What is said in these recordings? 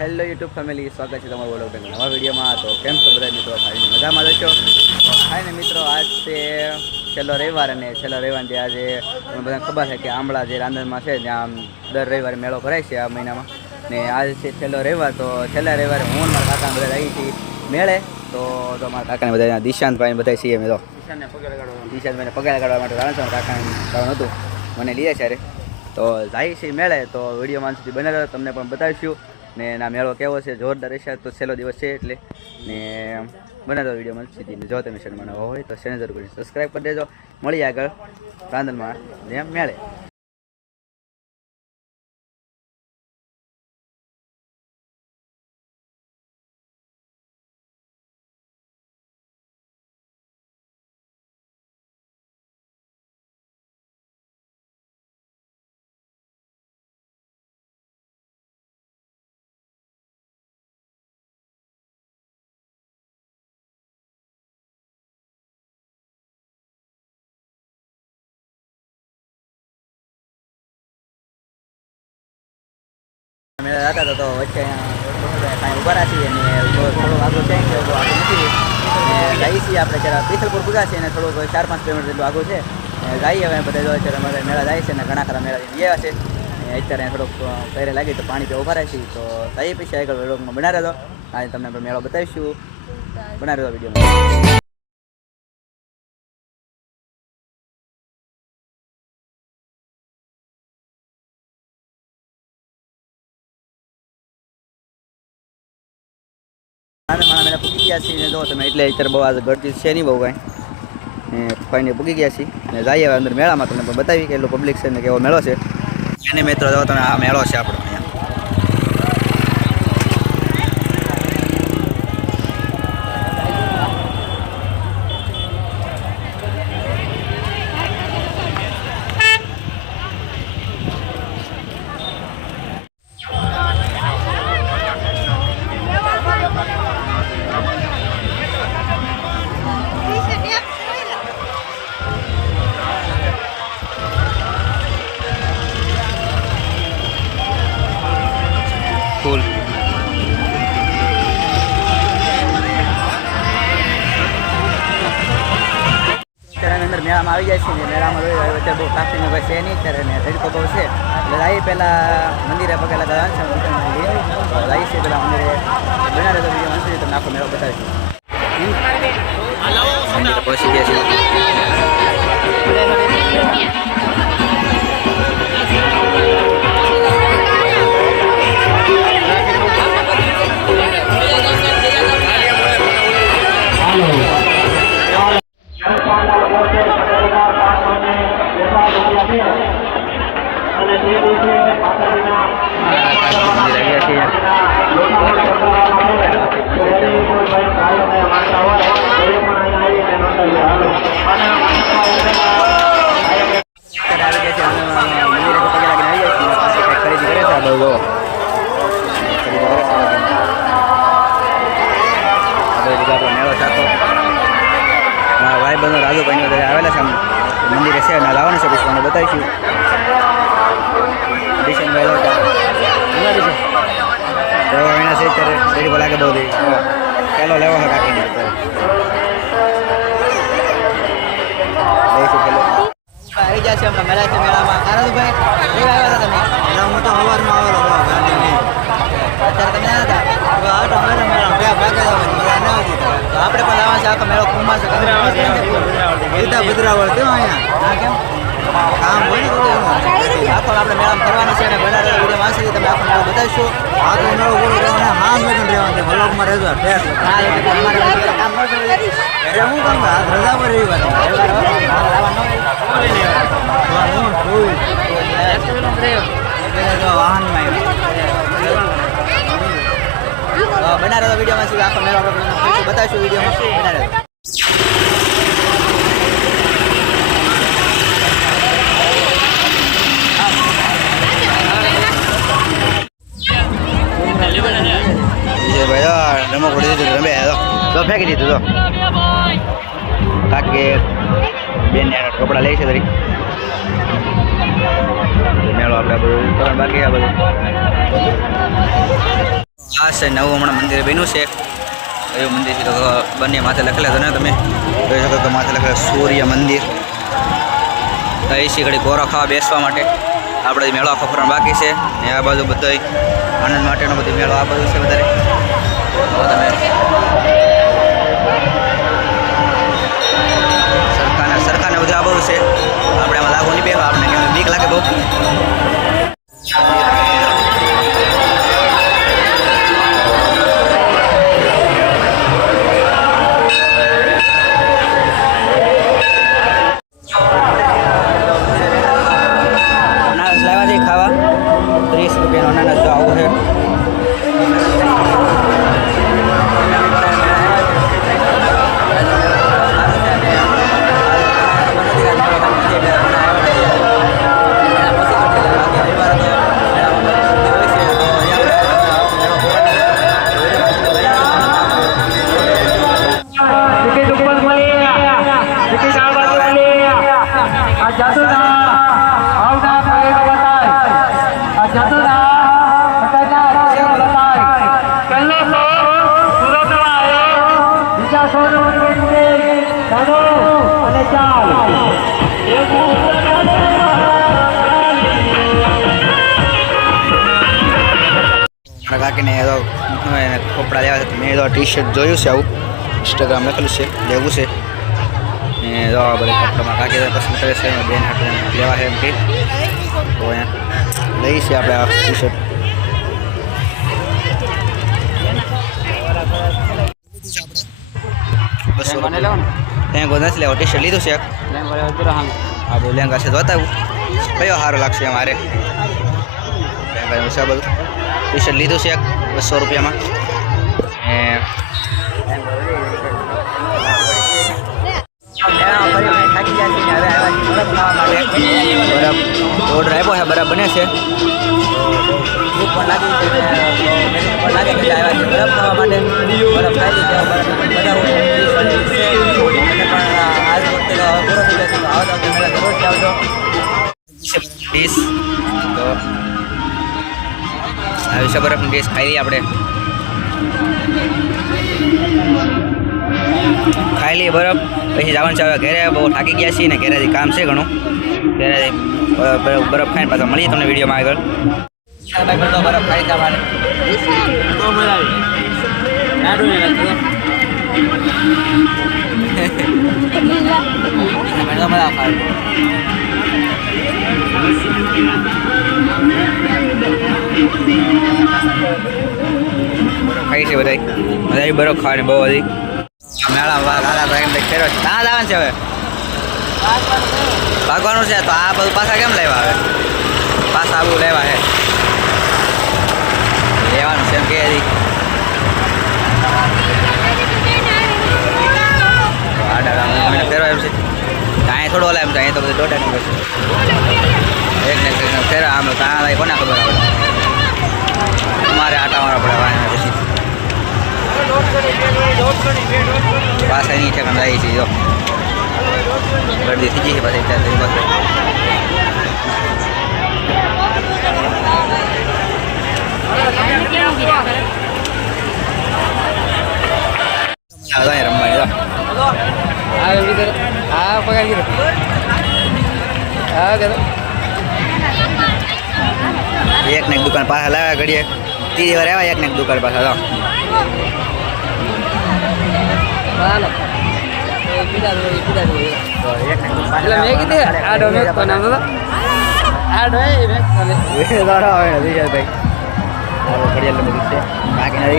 Hello YouTube family સ્વાગત છે તમારું વડોદ નવા વિડીયોમાં. તો કેમ છો બધા? મિત્રો સારી મજામાં જશો હાય ને મિત્રો આજ છે છેલ્લો રવિવાર અને છેલ્લો રવિવારથી આજે તમને બધાને ખબર છે કે આંબળા જે રાંધણમાં છે ત્યાં દર રવિવારે મેળો ભરાય છે આ મહિનામાં. ને આજ છે છેલ્લો રવિવાર તો છેલ્લા રવિવારે હું મારા કાકા બધા આવી હતી મેળે. તો તો મારા કાકાને બધા દિશાંતભાઈ બધા છીએ અમે તો. દિશાંતભાઈને પગાર કાઢવા માટે છે કાકાને કારણ હતું. મને લીધે છે અરે તો જાય છે મેળે તો વીડિયો માન સુધી બને તમને પણ બતાવીશું. ને એના મેળો કેવો છે? જોરદાર રહેશે તો છેલ્લો દિવસ છે એટલે. ને બને રહ્યો વિડીયોમાં અંત સુધી જો તમે શેર નવા હોય તો ચેનલ જરૂર કરી સબસ્ક્રાઈબ કરી દેજો. મળી આગળ. રાંધણમાં જેમ મેળે. હતા તો વચ્ચે કાંઈ ઊભા છીએ અને થોડું આગળ છે કે આગળ નથી. અને જઈએ છીએ આપણે જરા પીથલપુર પૂગા છે અને થોડુંક ચાર પાંચ કિલોમીટર જેટલું આગળ છે. જઈએ હવે બધા જો અત્યારે અમારે મેળા જાય છે અને ઘણા ખરા મેળા ગયા છે. અને અત્યારે થોડુંક પહેરે લાગી તો પાણી પીવા ઊભા રહે છે તો જઈએ પછી આગળ વ્લોગમાં બના રહેતો આજે તમને મેળો બતાવીશું. બનાવ્યો રહેતો વિડીયોમાં ગયા છીએ જો તમે એટલે અત્યારે બહુ આજે ગળતી છે નહીં બહુ કાંઈ. ને ફાઈને પૂગી ગયા છીએ. ને જઈએ અંદર મેળામાં તમને બતાવી કે એટલું પબ્લિક છે ને કેવો મેળો છે. એને મિત્રો જો તમે આ મેળો છે આપણો. ફૂલ અંદર મેળામાં આવી જાય છે ને મેળામાં જોઈ હવે અત્યારે બહુ ટ્રાફિક કોઈ છે નહીં અત્યારે ને રેડ બહુ છે. આવી પહેલાં મંદિરે પગે લગાવવાનું છે મંદિર જઈએ છે પહેલાં મંદિરે. મંદિર તમને આખો મેળો બતાવીશું. પહોંચી ગયા છીએ. આવેલા છે આમ મંદિરે છે અને લાવવાનું છે પછી તમને બતાવીશું. દિશનભાઈ લો ત્યાં તો એના છે અત્યારે પર લાગે બહુ દી પેલો લેવો કાકીને લઈશું પેલો. આવી ગયા છે હમણાં મેળા છે મેળામાં. આનંદભાઈ કેવા આવ્યા હતા તમે? હું તો આવેલો નહીં અત્યારે તમે આવ્યા હતા હવે આટો મારે મેળા બે ભાગે મજા ન હતી તો આપણે પણ લાવવા છે આખો મેળો કુંભમાં છે સીધા ભદ્રાવળ કેમ અહીંયા? હા કેમ? કામ હોય ને આખો આપણે મેળામાં ફરવાનું છે અને બનાવેલા વીડિયો વાંચી તમે આખો મેળો બતાવીશું. આ તો મેળો પૂરો રહેવાના હાથ લગન રહેવાનું છે. ભલોકમાં રહેજો ફેર. એટલે કામ ન જોઈએ અરે હું કામ રજા પર રહી વાત. હોય, હા, લાવવા ન હોય. હું જોઈ તો વાહનમાં આવ્યો. તો બના વિડીયોમાં આખો મેળો આપણે બતાવીશું વિડીયોમાં. બના તો ફેંકી દીધું તો. કાકે બેન કપડાં લઈ છે તરી. મેળો આપણે બધું કરવાનું બાકી આ બધું. આ છે નવું હમણાં મંદિર બન્યું છે. કયું મંદિર છે તો બંને માથે લખેલા છે ને તમે. જોઈ શકો તો માથે લખેલા સૂર્ય મંદિર. એસી ઘડી કોરો ખાવા બેસવા માટે આપણે મેળો આખો ફરવાનો બાકી છે. ને આ બાજુ બધો આનંદ માટેનો બધો મેળો આ બધું છે વધારે. તમે કેમ બીક કાકીને એ તો એને કપડાં લેવા મેં મેં તો ટી શર્ટ જોયું છે આવું. ઇન્સ્ટાગ્રામ લખેલું છે લેવું છે. ને આ બધા કપડામાં કાકી પસંદ કરે છે બેન હાટું લેવા છે એમ કે. તો અહીંયા લઈ છે આપણે આ ટી શર્ટ બસો ત્યાં કોઈ નથી લેવો ટી શર્ટ લીધું છે. આ બહુ લેંગા છે જોતા કયો સારો લાગશે અમારે? લેંગા ટી લીધું છે એક બસો રૂપિયામાં. ઓર્ડર આપ્યો છે બરાબર બને છે. ભૂખ આ વિશે બરફની ડીશ ખાઈ લઈએ આપણે. ખાઈ લઈએ બરફ પછી જવાનું છે હવે ઘરે બહુ થાકી ગયા છીએ ને ઘરેથી કામ છે ઘણું. ઘરેથી બ- બ- બરફ ખાઈને પાછા મળીએ તમને વિડીયોમાં આગળ. બરફ ખાઈ તમારે ખાઈ છે બધા બધા બરફ ખાવાની બહુ બધી. મેળામાં કાકા ભાઈ ફેરો છે. હવે? ભાગવાનું છે તો આ બધું પાછા કેમ લેવા આવે? પાછા આવું લેવા હે. લેવાનું છે એમ કે ફેરવા એમ છે. અહીંયા થોડું ઓલા એમ છે અહીંયા તો બધું દોઢ નંબર છે એક ને આમ લાગે કોને ખબર આવે? તમારે આટા મારવા પડે વાંધો પછી. પાછા નહીં ઠેકાણ આવી છે ગરદી થઈ છે પાસે ત્યાં તેની પાસે. રમવાની આ પગાર કીધો હા કીધો એક ને એક દુકાન પાસે લાવ્યા ઘડીએ. ત્રીજી વાર આવ્યા એક ને એક દુકાન પાછા જો હાલો. એ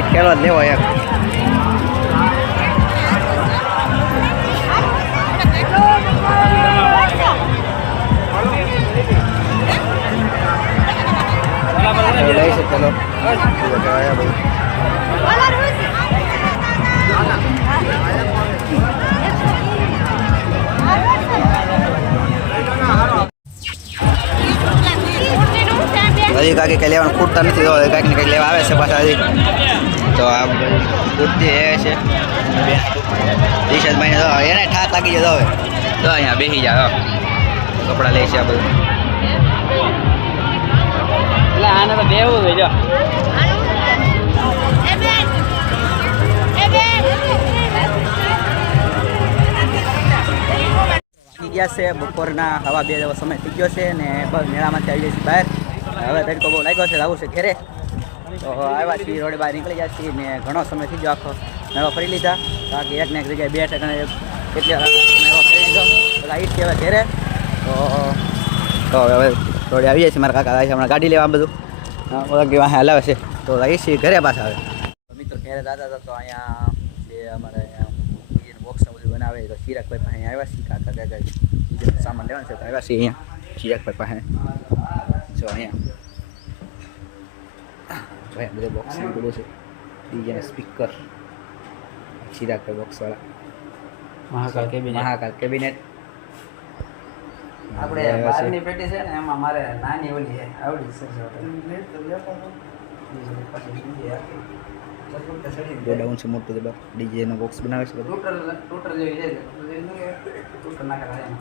જ લેવો એ ચલો. બધું હજી કાંઈ કંઈ લેવાનું ખૂટતા નથી, તો કાંઈક ને કંઈક લેવા આવે છે પાછા તો આ કુર્તી એ છે. ટી શર્ટ ભાઈને તો એને ઠાક લાગી જતો હવે. તો અહીંયા બેસી જાય કપડાં લે છે આ બધું. એટલે આને તો બેવું છે ગયા છે, બપોરના હવા બે જેવો સમય થઈ ગયો છે ને બસ મેળામાંથી આવી જઈશું બહાર. હવે તરીકો બહુ લાગ્યો છે આવું છે ઘેરે. તો આવ્યા છીએ, રોડ બહાર નીકળી ગયા છીએ ને ઘણો સમય થઈ ગયો આખો. મેળો ફરી લીધા. બાકી એક ને એક જગ્યાએ બે ટકા કેટલી વાર મેળો ફરી લીધો. બધા ઈટ હવે ઘેરે. તો હવે રોડે આવી જાય છે મારા કાકા આવે છે હમણાં ગાડી લેવા બધું. ઓલા કે વાહે હલાવે છે. તો આવી છીએ ઘરે પાછા આવે મિત્રો ઘેરે દાદા હતા તો અહીંયા જે અમારે અહીંયા બોક્સ બધું બનાવે તો ચિરાગભાઈ પાસે આવ્યા છીએ કાકા કાકા જે સામાન લેવાનું છે તો આવ્યા છીએ અહીંયા. ચિરાગભાઈ પાસે. જો અહીંયા. બધું બોક્સ બધું છે. ડીજે સ્પીકર ચિરાગભાઈ બોક્સવાળા મહાકાલ કેબિનેટ મહાકાલ કેબિનેટ આપણે બહારની પેટી છે ને એમાં મારે નાની ઓલી છે આવડી છે ગોડાઉન છે મોટું જબર ડીજે નો બોક્સ બનાવે છે ટોટલ ટોટલ જેવી છે ટોટલ એમાં.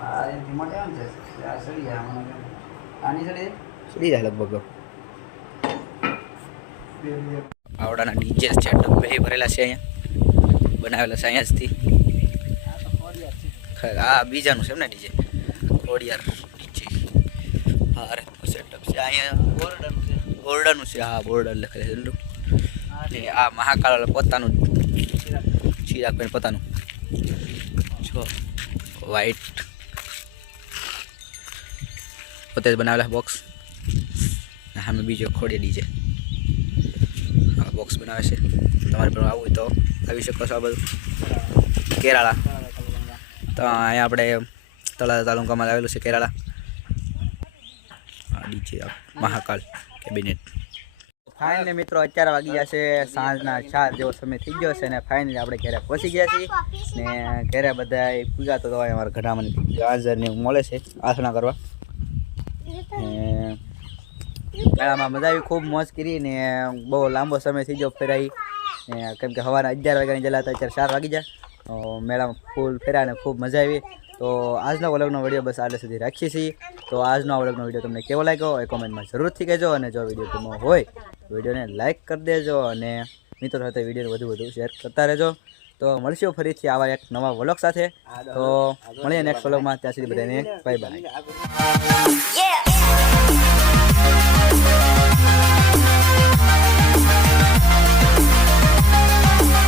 હા એનાથી મોટી આમ છે. આ સડી જાય મને આની સડી સડી જાય લગભગ. આવડાના ડીજે છે ડબ્બે ભરેલા છે અહીંયા. બનાવેલા છે અહીંયાથી. ખરેખર આ બીજાનું છે એમ ને ડીજે. ખોડિયાર ડીજે. હા અરે સેટઅપ છે. અહીંયા બોર્ડરનું છે. બોર્ડરનું છે. હા બોર્ડર લખેલું છે એનું. ને આ મહાકાળ પોતાનું ચિરાગભાઈ પોતાનું. જો વ્હાઈટ પોતે જ બનાવેલા બોક્સ સામે બીજો ખોડી ડીજે. આ બોક્સ બનાવે છે. તમારે પણ આવવું તો આવી શકો છો આ બધું. કેરાળા તો અહીંયા આપણે તળાજા તાલુકામાં આવેલું છે Kerala DJ Mahakal cabinet. Finally મિત્રો અત્યારે વાગી ગયા છે. સાંજના ચાર જેવો સમય થઈ ગયો છે અને ફાઇનલી આપણે ઘરે પહોંચી ગયા છીએ. ને ઘરે બધા પૂજા તો અમારા ઘડામાં ગાજર ને મળે છે આસણા કરવા. મેળામાં મજા આવી, ખૂબ મોજ કરી ને બહુ લાંબો સમય થઈ ગયો ફેરાઈ. ને કેમ કે સવારના અગિયાર વાગ્યાની જલા અત્યારે ચાર વાગી જાય મેળામાં ફૂલ ફેરા ને ખૂબ મજા આવી. તો આજનો વલગનો વીડિયો બસ આટલે સુધી રાખીએ છીએ. તો આજનો આ વ્લોગનો વીડિયો તમને કેવો લાગ્યો એ કોમેન્ટમાં જરૂરથી કહેજો. અને જો વીડિયો ગમો હોય વિડીયોને લાઇક કરી દેજો. અને મિત્રો સાથે વિડીયોને વધુ વધુ શેર કરતા રહેજો. તો મળશું ફરીથી આવા એક નવા વ્લોગ સાથે. તો મળીએ નેક્સ્ટ વ્લોગમાં. ત્યાં સુધી બધાને બાય બાય Bye.